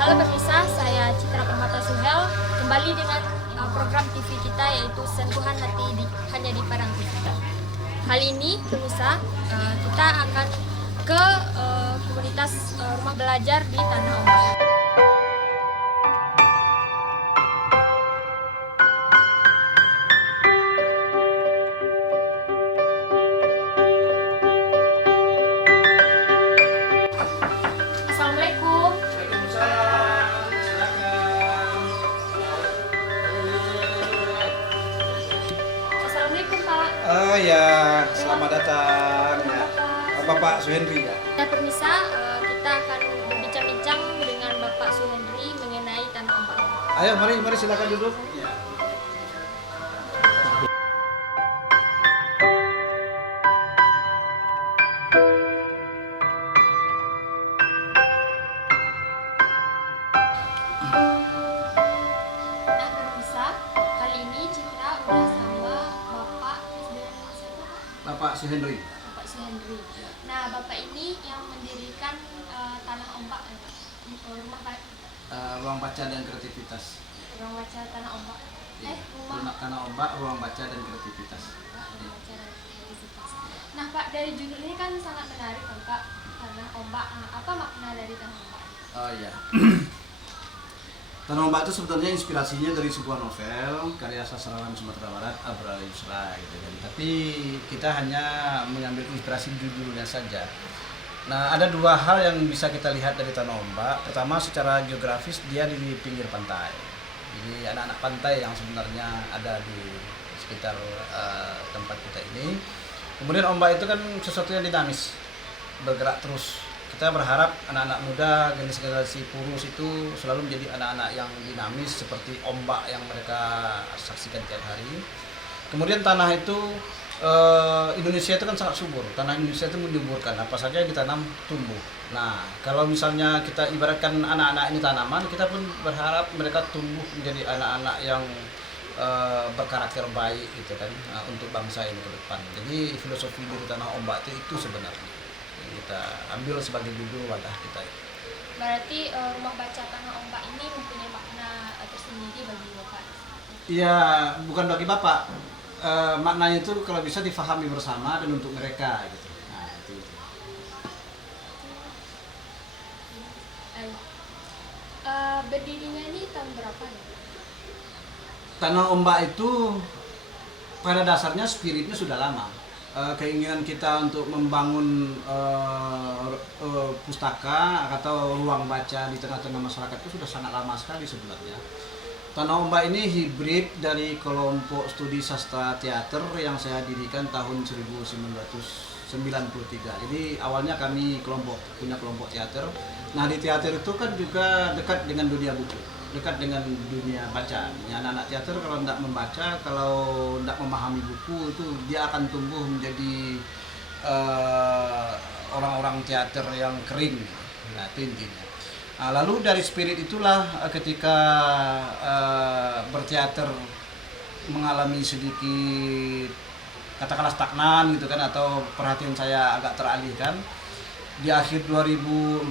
Halo pemirsa, saya Citra Permata Suhel kembali dengan program TV kita yaitu Sentuhan Hati hanya di Padang TV. Kali ini pemirsa kita akan ke komunitas rumah belajar di Tanah Ombak. Assalamualaikum. Assalamualaikum Pak. Oh ya, selamat datang ya. Bapak Suhendri ya. Nah pemirsa, kita akan berbincang-bincang dengan Bapak Suhendri mengenai Tanah Ombak. Ayo mari silakan duduk. Nah pemirsa, kali ini Citra udah sama Bapak Suhendri. Bapak Suhendri. Nah Bapak ini yang mendirikan Tanah Ombak, Ruang baca dan kreativitas. ruang baca Tanah Ombak. Rumah Tanah Ombak, ruang baca dan kreativitas. Ruang baca dan kreativitas. Nah Pak, dari judul ini kan sangat menarik kan Pak, Tanah Ombak. Apa makna dari Tanah Ombak? Oh ya. Tanah Ombak itu sebetulnya inspirasinya dari sebuah novel karya sastrawan Sumatera Barat Abra Yusra gitu kan. Tapi kita hanya mengambil inspirasi judulnya saja. Nah, ada dua hal yang bisa kita lihat dari Tanah Ombak. Pertama, secara geografis dia di pinggir pantai. Jadi anak-anak pantai yang sebenarnya ada di sekitar tempat kita ini. Kemudian ombak itu kan sesuatu yang dinamis, bergerak terus. Kita berharap anak-anak muda generasi Purus itu selalu menjadi anak-anak yang dinamis seperti ombak yang mereka saksikan tiap hari. Kemudian tanah itu Indonesia itu kan sangat subur. Tanah Indonesia itu menyuburkan, apa saja yang ditanam tumbuh. Nah, kalau misalnya kita ibaratkan anak-anak ini tanaman, kita pun berharap mereka tumbuh menjadi anak-anak yang berkarakter baik gitu kan, untuk bangsa ini ke depan. Jadi filosofi dari Tanah Ombak itu sebenarnya yang kita ambil sebagai judul wadah kita. Berarti rumah baca Tanah Ombak ini mempunyai makna tersendiri bagi Bapak. Iya, bukan bagi Bapak. Maknanya itu kalau bisa difahami bersama dan untuk mereka gitu. Nah, itu. Berdirinya ini tahun berapa ya? Tanah Ombak itu pada dasarnya spiritnya sudah lama. Keinginan kita untuk membangun pustaka atau ruang baca di tengah-tengah masyarakat itu sudah sangat lama sekali sebenarnya. Tanah Ombak ini hibrid dari kelompok studi sastra teater yang saya dirikan tahun 1993. Jadi awalnya kami punya kelompok teater. Nah di teater itu kan juga dekat dengan dunia buku, dekat dengan dunia baca. Ya, anak-anak teater kalau tidak membaca, kalau tidak memahami buku itu dia akan tumbuh menjadi orang-orang teater yang kering. Nah itu intinya. Nah, lalu dari spirit itulah ketika berteater mengalami sedikit katakanlah stagnan gitu kan, atau perhatian saya agak teralihkan. Di akhir 2014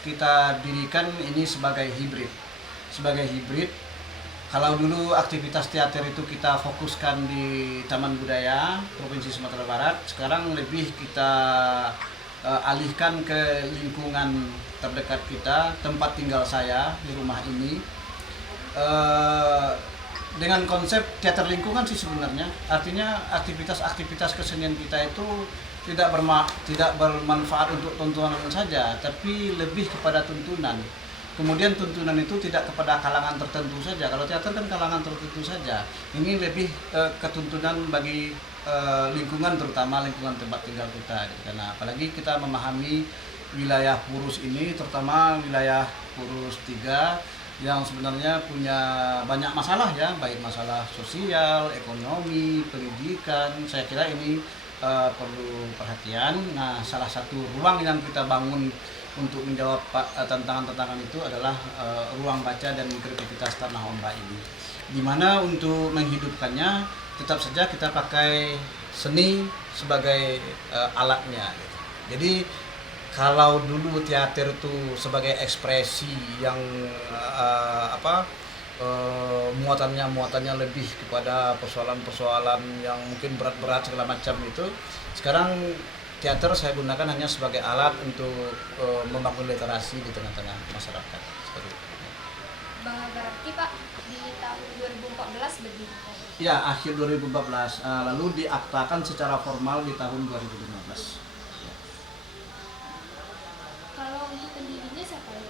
kita dirikan ini sebagai hibrid. Kalau dulu aktivitas teater itu kita fokuskan di Taman Budaya Provinsi Sumatera Barat, sekarang lebih kita alihkan ke lingkungan terdekat kita, tempat tinggal saya di rumah ini, dengan konsep teater lingkungan sih sebenarnya. Artinya aktivitas kesenian kita itu tidak bermanfaat untuk tontonan saja, tapi lebih kepada tuntunan. Kemudian tuntunan itu tidak kepada kalangan tertentu saja. Kalau teater kan kalangan tertentu saja. Ini lebih ketuntunan bagi lingkungan, terutama lingkungan tempat tinggal kita. Karena apalagi kita memahami wilayah Purus ini, terutama wilayah Purus 3 yang sebenarnya punya banyak masalah ya, baik masalah sosial, ekonomi, pendidikan. Saya kira ini perlu perhatian. Nah, salah satu ruang yang kita bangun untuk menjawab tantangan-tantangan itu adalah ruang baca dan kreativitas Tanah Ombak ini. Di mana untuk menghidupkannya tetap saja kita pakai seni sebagai alatnya. Jadi Kalau dulu teater itu sebagai ekspresi yang muatannya lebih kepada persoalan-persoalan yang mungkin berat-berat segala macam itu, sekarang teater saya gunakan hanya sebagai alat untuk membangun literasi di tengah-tengah masyarakat seperti itu. Berarti Pak di tahun 2014 berdiri. Ya, akhir 2014, lalu diaktakan secara formal di tahun 2015. Kalau untuk pendirinya siapa ya?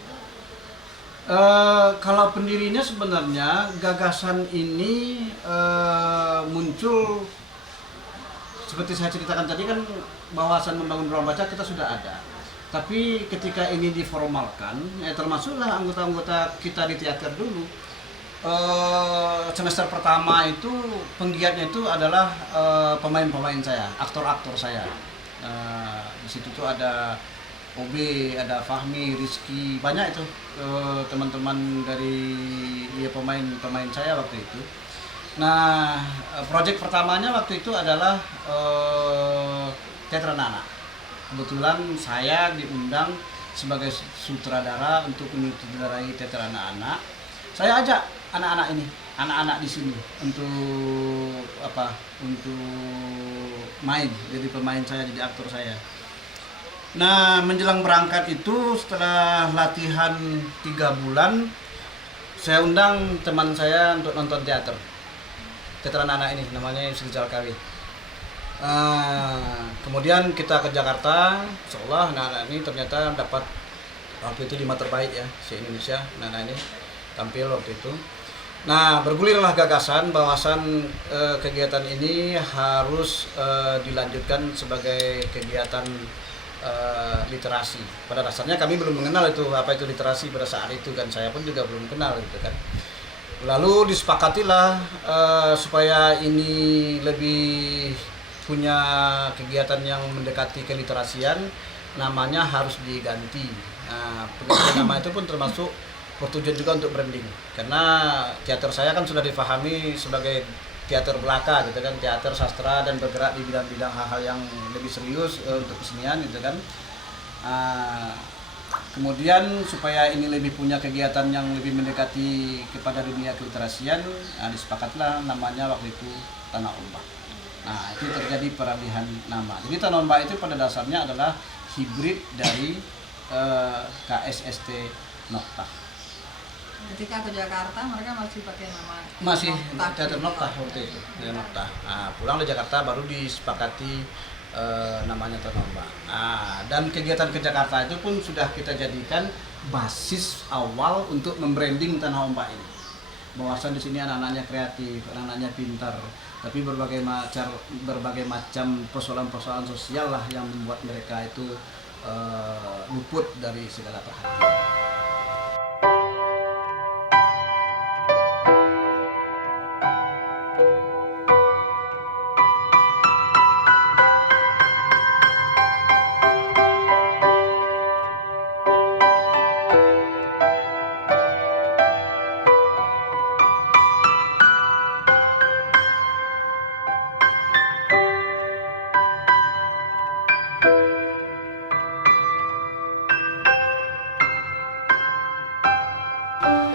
Kalau pendirinya sebenarnya gagasan ini muncul seperti saya ceritakan tadi kan, bahasan membangun ruang baca kita sudah ada. Tapi ketika ini diformalkan, termasuklah anggota-anggota kita di teater dulu. Semester pertama itu penggiatnya itu adalah pemain-pemain saya, aktor-aktor saya. Di situ tuh ada OB, ada Fahmi, Rizky, banyak itu teman-teman dari pemain-pemain saya waktu itu. Nah, proyek pertamanya waktu itu adalah teater anak-anak. Kebetulan saya diundang sebagai sutradara untuk menyutradarai teater anak-anak. Saya ajak anak-anak di sini untuk main, jadi pemain saya, jadi aktor saya. Nah, menjelang berangkat itu setelah latihan 3 bulan, saya undang teman saya untuk nonton teater anak-anak ini, namanya Sri Jalkawi. Kemudian kita ke Jakarta, seolah anak-anak ini ternyata dapat waktu itu 5 terbaik ya se-Indonesia. Anak-anak ini tampil waktu itu. Nah, bergulirlah gagasan bahwasan kegiatan ini harus dilanjutkan sebagai kegiatan literasi. Pada dasarnya kami belum mengenal itu apa itu literasi pada saat itu kan, saya pun juga belum kenal gitu kan. Lalu disepakatilah supaya ini lebih punya kegiatan yang mendekati keliterasian, namanya harus diganti. Nah, penggantian nama itu pun termasuk bertujuan juga untuk branding, karena teater saya kan sudah difahami sebagai teater belaka gitu kan, teater sastra dan bergerak di bidang-bidang hal-hal yang lebih serius untuk kesenian gitu kan. Kemudian supaya ini lebih punya kegiatan yang lebih mendekati kepada dunia keliterasian, disepakatlah namanya waktu itu Tanah Ombak. Nah, itu terjadi peralihan nama. Jadi Tanah Ombak itu pada dasarnya adalah hibrid dari KSST Noktah. Ketika ke Jakarta mereka masih pakai nama teater Noktah waktu itu, Noktah. Nah, pulang ke Jakarta baru disepakati namanya Tanah Ombak. Nah, dan kegiatan ke Jakarta itu pun sudah kita jadikan basis awal untuk membranding Tanah Ombak ini. Bahwasan di sini anak-anaknya kreatif, anak-anaknya pintar, tapi berbagai macam persoalan-persoalan sosial lah yang membuat mereka itu luput dari segala perhatian.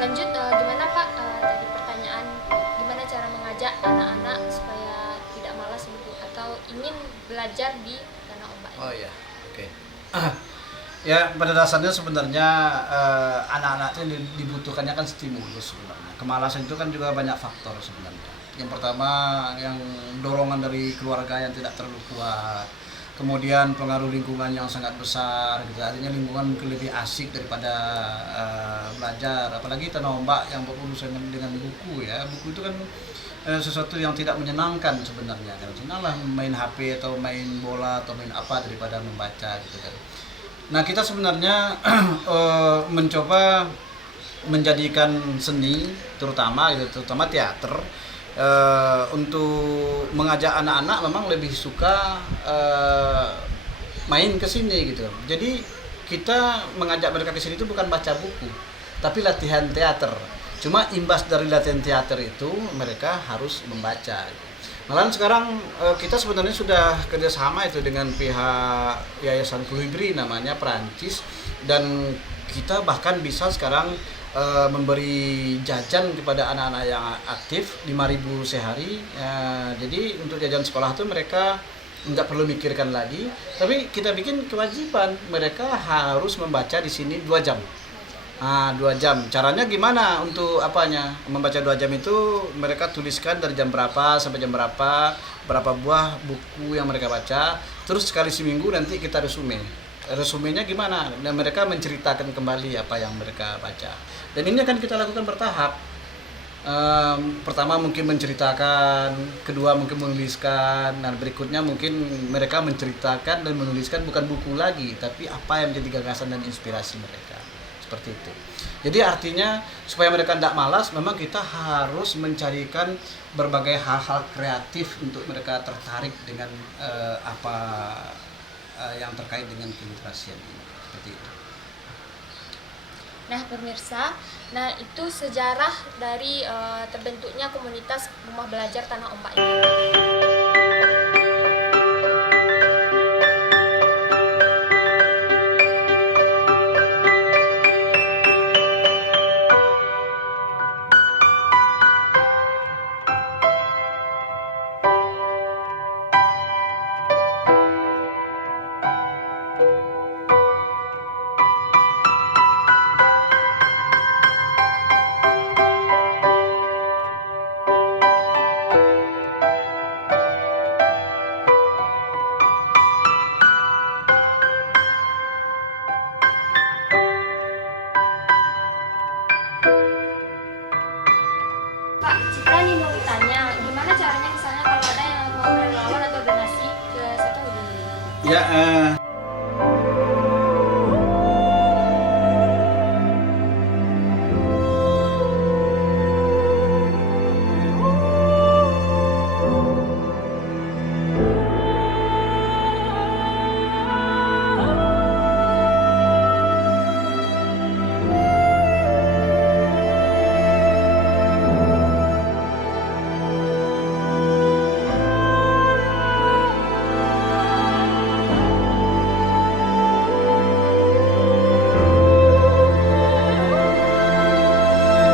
Lanjut, gimana Pak, tadi pertanyaan gimana cara mengajak anak-anak supaya tidak malas gitu atau ingin belajar di Tanah Ombak? Oh iya, oke. Ya, pada dasarnya sebenarnya anak-anak itu dibutuhkannya kan stimulus sebenarnya. Kemalasan itu kan juga banyak faktor sebenarnya. Yang pertama, yang dorongan dari keluarga yang tidak terlalu kuat. Kemudian pengaruh lingkungan yang sangat besar gitu. Artinya lingkungan mungkin lebih asik daripada belajar. Apalagi Tanah Ombak yang berurusan dengan buku ya. Buku itu kan sesuatu yang tidak menyenangkan sebenarnya. Karena senanglah main HP atau main bola atau main apa daripada membaca gitu kan. Nah, kita sebenarnya mencoba menjadikan seni terutama teater untuk mengajak anak-anak memang lebih suka main ke sini gitu. Jadi kita mengajak mereka ke sini itu bukan baca buku, tapi latihan teater. Cuma imbas dari latihan teater itu mereka harus membaca. Malahan sekarang kita sebenarnya sudah kerjasama itu dengan pihak Yayasan Kolibri namanya Perancis, dan kita bahkan bisa sekarang memberi jajan kepada anak-anak yang aktif 5.000 sehari. Jadi untuk jajan sekolah itu mereka nggak perlu mikirkan lagi, tapi kita bikin kewajiban mereka harus membaca di sini 2 jam. 2 jam. Caranya gimana untuk apanya? Membaca 2 jam itu mereka tuliskan dari jam berapa sampai jam berapa buah buku yang mereka baca. Terus sekali seminggu nanti kita resume. Resumenya gimana? Dan mereka menceritakan kembali apa yang mereka baca. Dan ini akan kita lakukan bertahap. Pertama mungkin menceritakan, kedua mungkin menuliskan, dan berikutnya mungkin mereka menceritakan dan menuliskan bukan buku lagi, tapi apa yang menjadi gagasan dan inspirasi mereka. Seperti itu. Jadi artinya supaya mereka tidak malas, memang kita harus mencarikan berbagai hal-hal kreatif untuk mereka tertarik dengan apa yang terkait dengan keliterasian ini. Seperti itu. Nah pemirsa, nah itu sejarah dari terbentuknya komunitas Rumah Belajar Tanah Ombak ini. Pak, Citra nih mau ditanya, gimana caranya misalnya kalau ada yang mau relawan atau donasi ke satu hubungan? Ya,